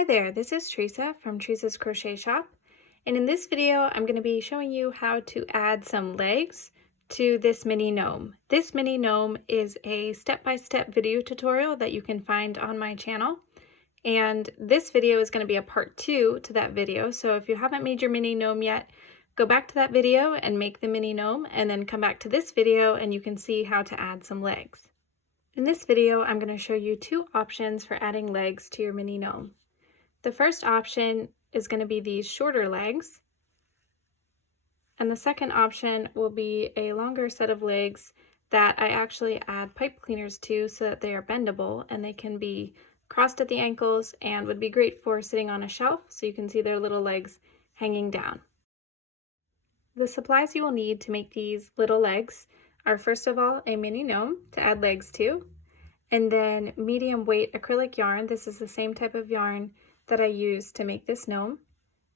Hi there, this is Teresa from Teresa's Crochet Shop, and in this video I'm going to be showing you how to add some legs to this mini gnome. This mini gnome is a step-by-step video tutorial that you can find on my channel, and this video is going to be a part 2 to that video. So if you haven't made your mini gnome yet, go back to that video and make the mini gnome, and then come back to this video and you can see how to add some legs. In this video I'm going to show you two options for adding legs to your mini gnome. The first option is going to be these shorter legs, and the second option will be a longer set of legs that I actually add pipe cleaners to so that they are bendable and they can be crossed at the ankles and would be great for sitting on a shelf so you can see their little legs hanging down. The supplies you will need to make these little legs are, first of all, a mini gnome to add legs to, and then medium weight acrylic yarn. This is the same type of yarn that I use to make this gnome,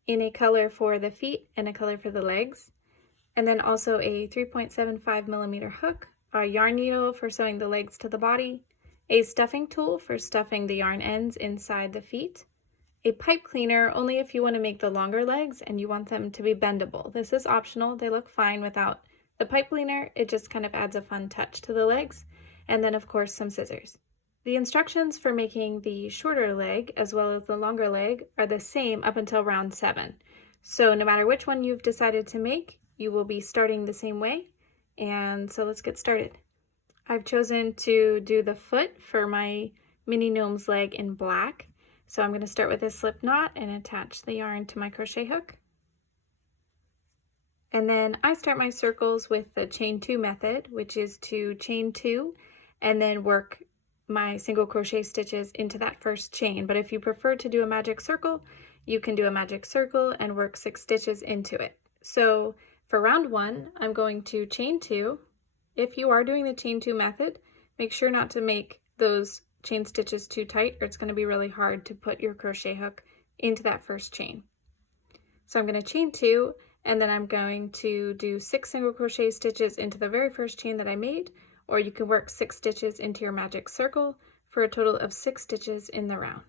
in a color for the feet and a color for the legs, and then also a 3.75mm hook, a yarn needle for sewing the legs to the body, a stuffing tool for stuffing the yarn ends inside the feet, a pipe cleaner only if you want to make the longer legs and you want them to be bendable. This is optional, they look fine without the pipe cleaner, it just kind of adds a fun touch to the legs, and then of course some scissors. The instructions for making the shorter leg as well as the longer leg are the same up until round 7. So no matter which one you've decided to make, you will be starting the same way. And so let's get started. I've chosen to do the foot for my mini gnome's leg in black. So I'm going to start with a slip knot and attach the yarn to my crochet hook. And then I start my circles with the chain 2 method, which is to chain 2 and then work my single crochet stitches into that first chain. But if you prefer to do a magic circle, you can do a magic circle and work 6 stitches into it. So for round 1, I'm going to chain 2. If you are doing the chain 2 method, make sure not to make those chain stitches too tight or it's going to be really hard to put your crochet hook into that first chain. So I'm going to chain 2 and then I'm going to do 6 single crochet stitches into the very first chain that I made, or you can work 6 stitches into your magic circle for a total of 6 stitches in the round.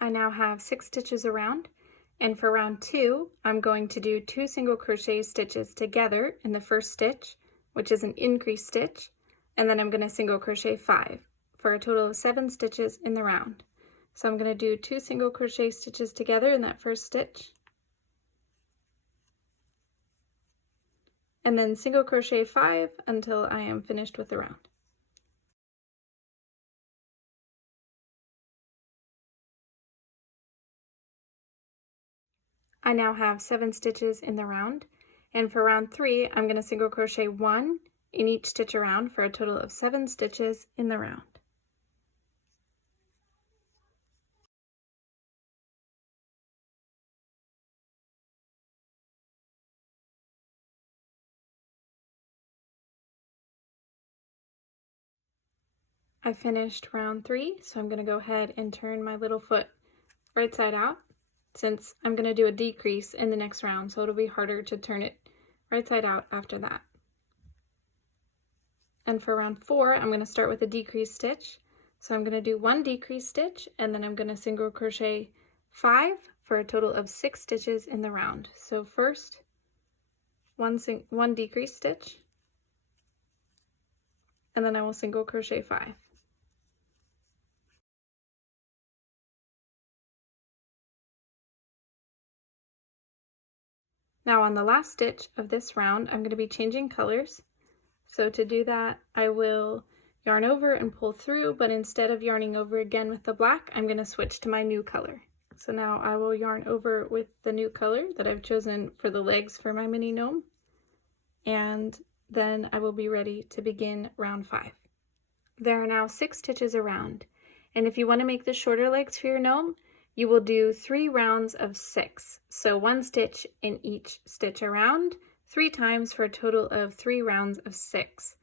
I now have 6 stitches around, and for round 2 I'm going to do 2 single crochet stitches together in the first stitch, which is an increase stitch, and then I'm going to single crochet 5 for a total of 7 stitches in the round. So I'm going to do 2 single crochet stitches together in that first stitch, and then single crochet 5 until I am finished with the round. I now have 7 stitches in the round, and for round 3 I'm going to single crochet 1 in each stitch around for a total of 7 stitches in the round. I finished round 3, so I'm going to go ahead and turn my little foot right side out, since I'm going to do a decrease in the next round, so it'll be harder to turn it right side out after that. And for round 4, I'm going to start with a decrease stitch. So I'm going to do 1 decrease stitch, and then I'm going to single crochet 5 for a total of 6 stitches in the round. So first, one decrease stitch, and then I will single crochet 5. Now on the last stitch of this round, I'm going to be changing colors. So to do that, I will yarn over and pull through, but instead of yarning over again with the black, I'm going to switch to my new color. So now I will yarn over with the new color that I've chosen for the legs for my mini gnome, and then I will be ready to begin round 5. There are now 6 stitches around, and if you want to make the shorter legs for your gnome, you will do 3 rounds of 6. So 1 stitch in each stitch around, 3 times for a total of 3 rounds of 6.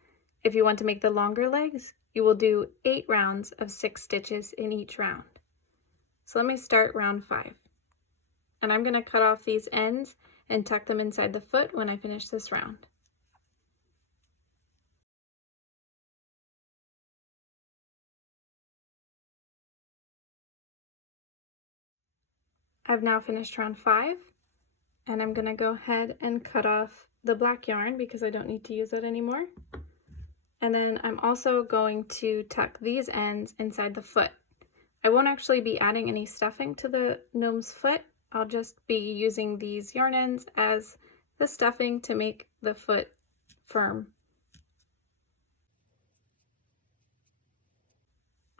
If you want to make the longer legs, you will do 8 rounds of 6 stitches in each round. So let me start round 5. And I'm going to cut off these ends and tuck them inside the foot when I finish this round. I've now finished round 5, and I'm going to go ahead and cut off the black yarn because I don't need to use it anymore. And then I'm also going to tuck these ends inside the foot. I won't actually be adding any stuffing to the gnome's foot. I'll just be using these yarn ends as the stuffing to make the foot firm.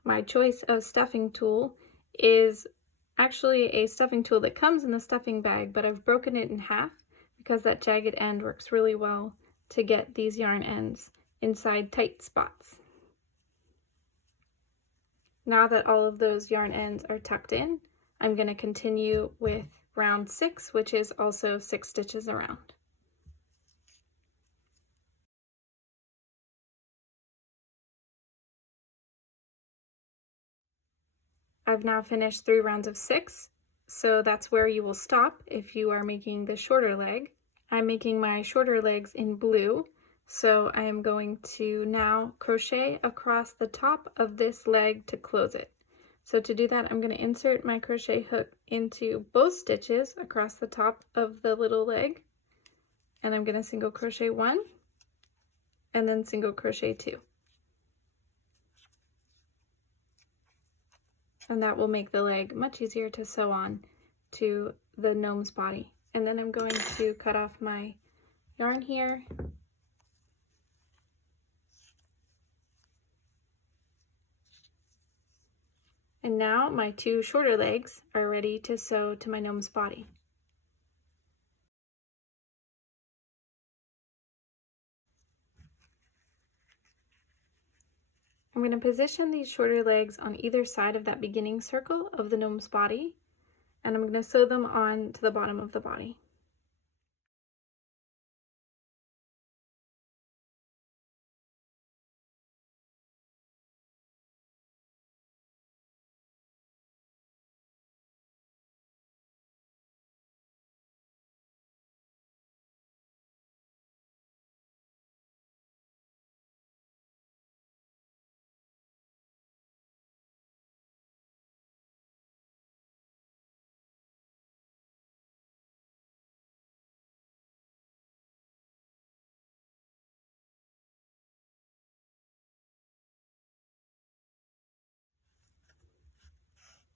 My choice of stuffing tool is actually a stuffing tool that comes in the stuffing bag, but I've broken it in half because that jagged end works really well to get these yarn ends inside tight spots. Now that all of those yarn ends are tucked in, I'm going to continue with round 6, which is also 6 stitches around. I've now finished 3 rounds of 6, so that's where you will stop if you are making the shorter leg. I'm making my shorter legs in blue, so I am going to now crochet across the top of this leg to close it. So to do that, I'm going to insert my crochet hook into both stitches across the top of the little leg, and I'm going to single crochet 1 and then single crochet 2. And that will make the leg much easier to sew on to the gnome's body. And then I'm going to cut off my yarn here. And now my 2 shorter legs are ready to sew to my gnome's body. I'm going to position these shorter legs on either side of that beginning circle of the gnome's body, and I'm going to sew them on to the bottom of the body.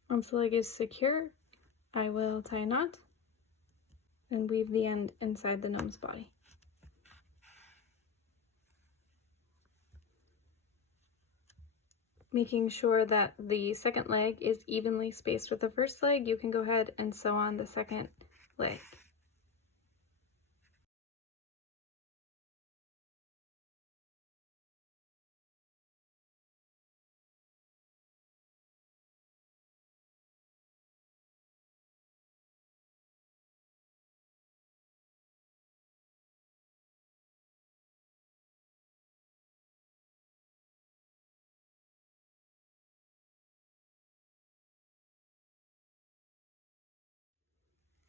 Once the leg is secure, I will tie a knot and weave the end inside the gnome's body. Making sure that the second leg is evenly spaced with the first leg, you can go ahead and sew on the second leg.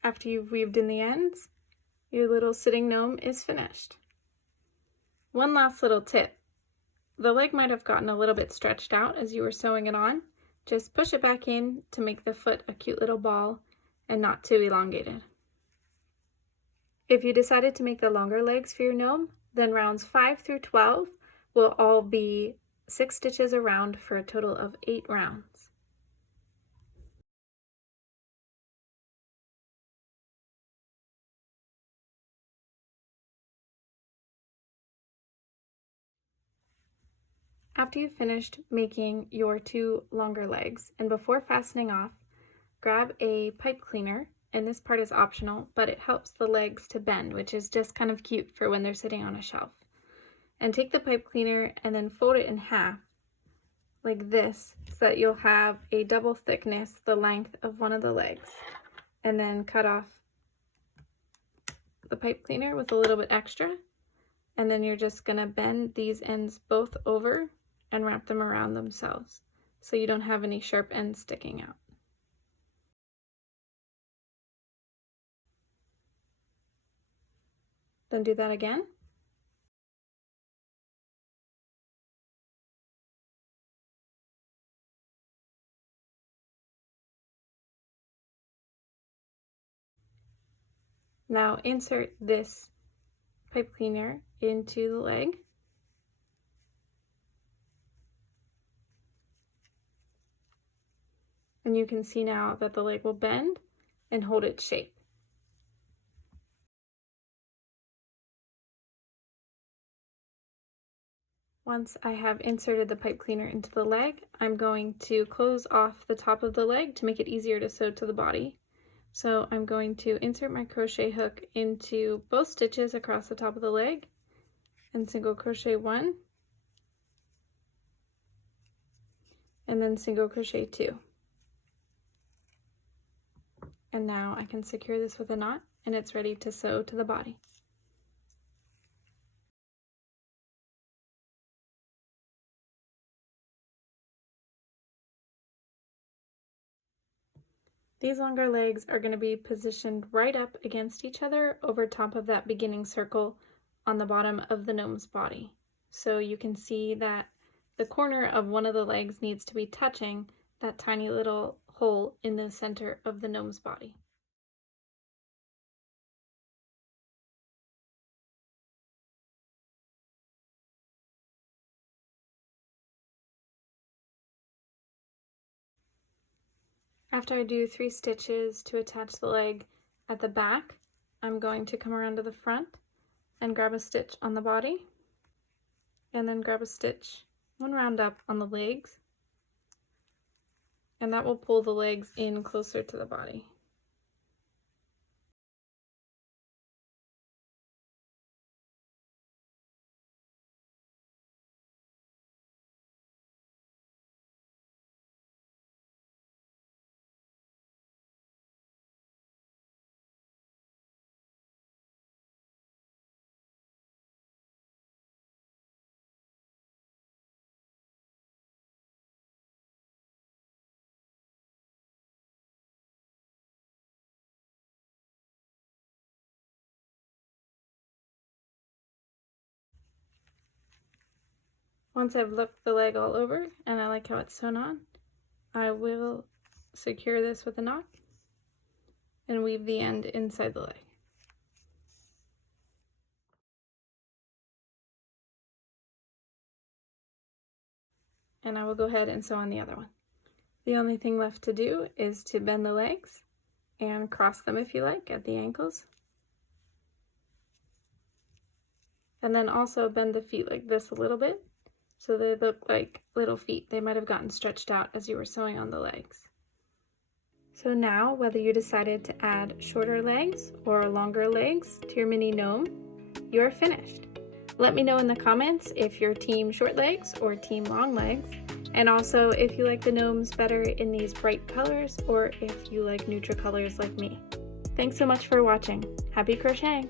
After you've weaved in the ends, your little sitting gnome is finished. One last little tip. The leg might have gotten a little bit stretched out as you were sewing it on. Just push it back in to make the foot a cute little ball and not too elongated. If you decided to make the longer legs for your gnome, then rounds 5 through 12 will all be 6 stitches around for a total of 8 rounds. After you've finished making your 2 longer legs, and before fastening off, grab a pipe cleaner, and this part is optional, but it helps the legs to bend, which is just kind of cute for when they're sitting on a shelf. And take the pipe cleaner and then fold it in half, like this, so that you'll have a double thickness, the length of one of the legs. And then cut off the pipe cleaner with a little bit extra, and then you're just gonna bend these ends both over and wrap them around themselves so you don't have any sharp ends sticking out. Then do that again. Now insert this pipe cleaner into the leg. And you can see now that the leg will bend and hold its shape. Once I have inserted the pipe cleaner into the leg, I'm going to close off the top of the leg to make it easier to sew to the body. So I'm going to insert my crochet hook into both stitches across the top of the leg and single crochet 1 and then single crochet 2. And now I can secure this with a knot and it's ready to sew to the body. These longer legs are going to be positioned right up against each other over top of that beginning circle on the bottom of the gnome's body. So you can see that the corner of one of the legs needs to be touching that tiny little hole in the center of the gnome's body. After I do 3 stitches to attach the leg at the back, I'm going to come around to the front and grab a stitch on the body, and then grab a stitch one round up on the legs, and that will pull the legs in closer to the body. Once I've looked the leg all over and I like how it's sewn on, I will secure this with a knot and weave the end inside the leg. And I will go ahead and sew on the other one. The only thing left to do is to bend the legs and cross them if you like at the ankles. And then also bend the feet like this a little bit so they look like little feet. They might have gotten stretched out as you were sewing on the legs. So now, whether you decided to add shorter legs or longer legs to your mini gnome, you are finished. Let me know in the comments if you're team short legs or team long legs, and also if you like the gnomes better in these bright colors or if you like neutral colors like me. Thanks so much for watching. Happy crocheting!